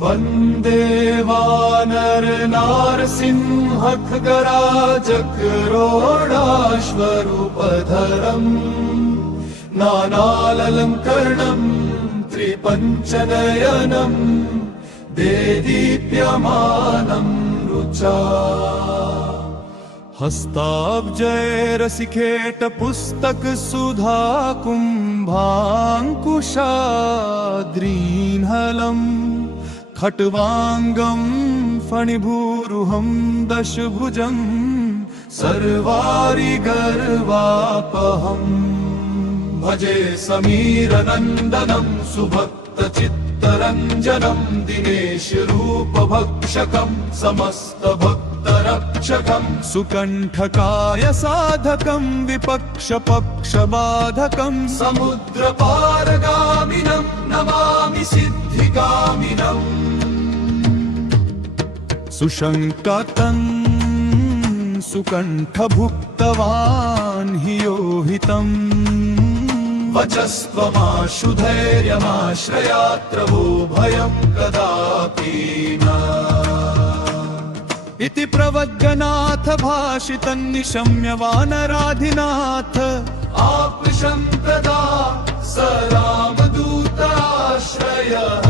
वन्दे वानरनारसिंहखगराजक्रोडाश्वरूपधरम् नानालङ्करणम् त्रिपञ्चनयनम् देदीप्यमानम् रुचा हस्ताब्जैरसिखेट पुस्तक सुधा कुम्भाङ्कुशाद्रीन्हलम् खट्वाङ्गं फणिभूरुहं दशभुजं सर्वारिगर्वापहम् भजे समीरनन्दनं सुभक्तचित्तरञ्जनं दिनेशरूपभक्षकं समस्तभक्तरक्षकं सुकण्ठकाय साधकं विपक्षपक्षबाधकं समुद्रपारगामिनं नमामि सिद्धिकामिनम् सुशङ्कातं सुकण्ठभुक्तवान् हि योहितम् वचस्त्वमाशु धैर्यमाश्रयात्र वो भयं कदापि न इति प्रवद्यनाथ भाषितं निशम्य वानराधिनाथ आकृशं तदा स रामदूताश्रयः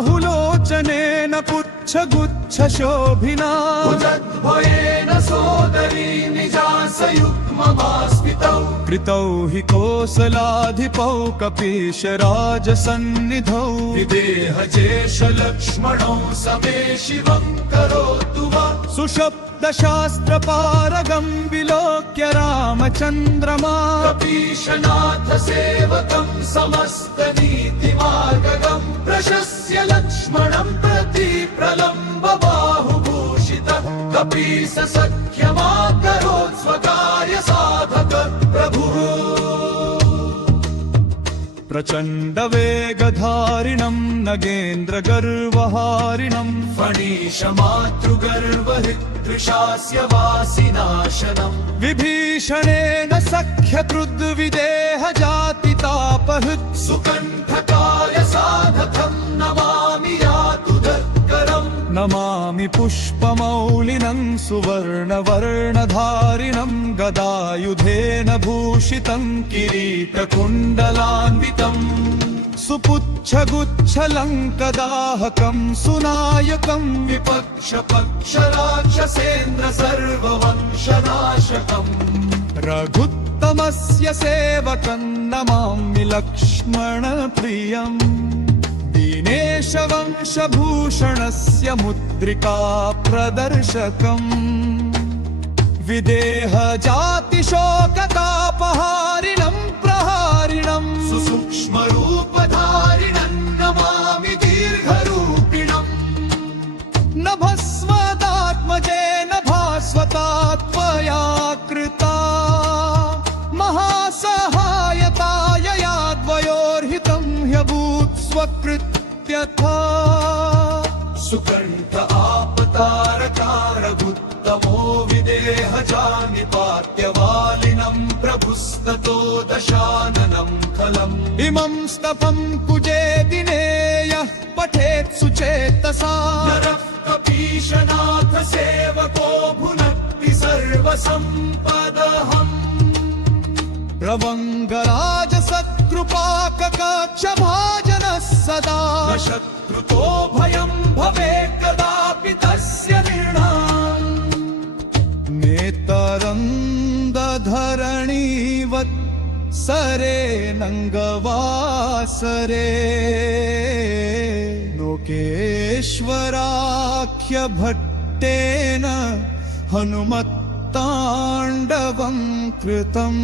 सुदीर्घबाहुलोचनेन पुच्छगुच्छशोभिना उदद्भयेन सोदरी निजासयुग्ममास्मितौ कृतौ हि कोसलाधिपौ कपीशराजसन्निधौ विदेहजेशलक्ष्मणौ समे शिवं करोतु वा सुशब्दशास्त्रपारगं विलोक्य रामचन्द्रमा कपीशनाथ सेवकं समस्तनीतिमार्गगं प्रशस्य लक्ष्मणं प्रति प्रलम्ब बाहुभूषितः कपीश सख्यमाकरोत् स्वकार्य साधक प्रभुः प्रचण्डवेगधारिणं नगेन्द्रगर्वहारिणं फणीशमातृगर्वहृदृशास्य वासिनाशनं विभीषणेन सख्यकृद्विदेहजातितापहृत् सुकण्ठकाय साधकं नमामि यातुदत्करम् नमामि पुष्पमौलिनं सुवर्णवर्णधारिणं गदायुधेन भूषितं किरीटकुण्डलान्वितम् सुपुच्छगुच्छलङ्कदाहकं सुनायकं विपक्षपक्षराक्षसेन्द्र सर्ववंशनाशकम् रघुत्तमस्य सेवकं नमामि लक्ष्मणप्रियम् दीनेशवंशभूषणस्य मुद्रिका प्रदर्शकम् विदेहजातिशोकतापहारिणं प्रहारिणं सुसूक्ष्मरूपधारिणं नमामि दीर्घरूपिणम् नभस्वदात्मजेन भास्वता त्वया कृता महासहायताय याद्वयोर्हितं ह्यभूत् स्वकृत्यथा सुकण्ठ आपतारकारभुत्तमो विदेहजानिपात्यवालिनं प्रभुस्ततो दशाननं खलम् इमं स्तपं कुजे दिने यः पठेत् सुचेतसा नरः कपीशनाथ सेवको भुनक्ति सर्वसम्पदहम् प्रवङ्गराजसत्कृपाककाक्षभाजनः सदा न शत्रुतो भयं भवेत् कदापि तस्य नृणाम् नेतरन्दधरणीवत् सरे नङ्गवासरे लोकेश्वराख्यभट्टेन हनुमत्ताण्डवं कृतम्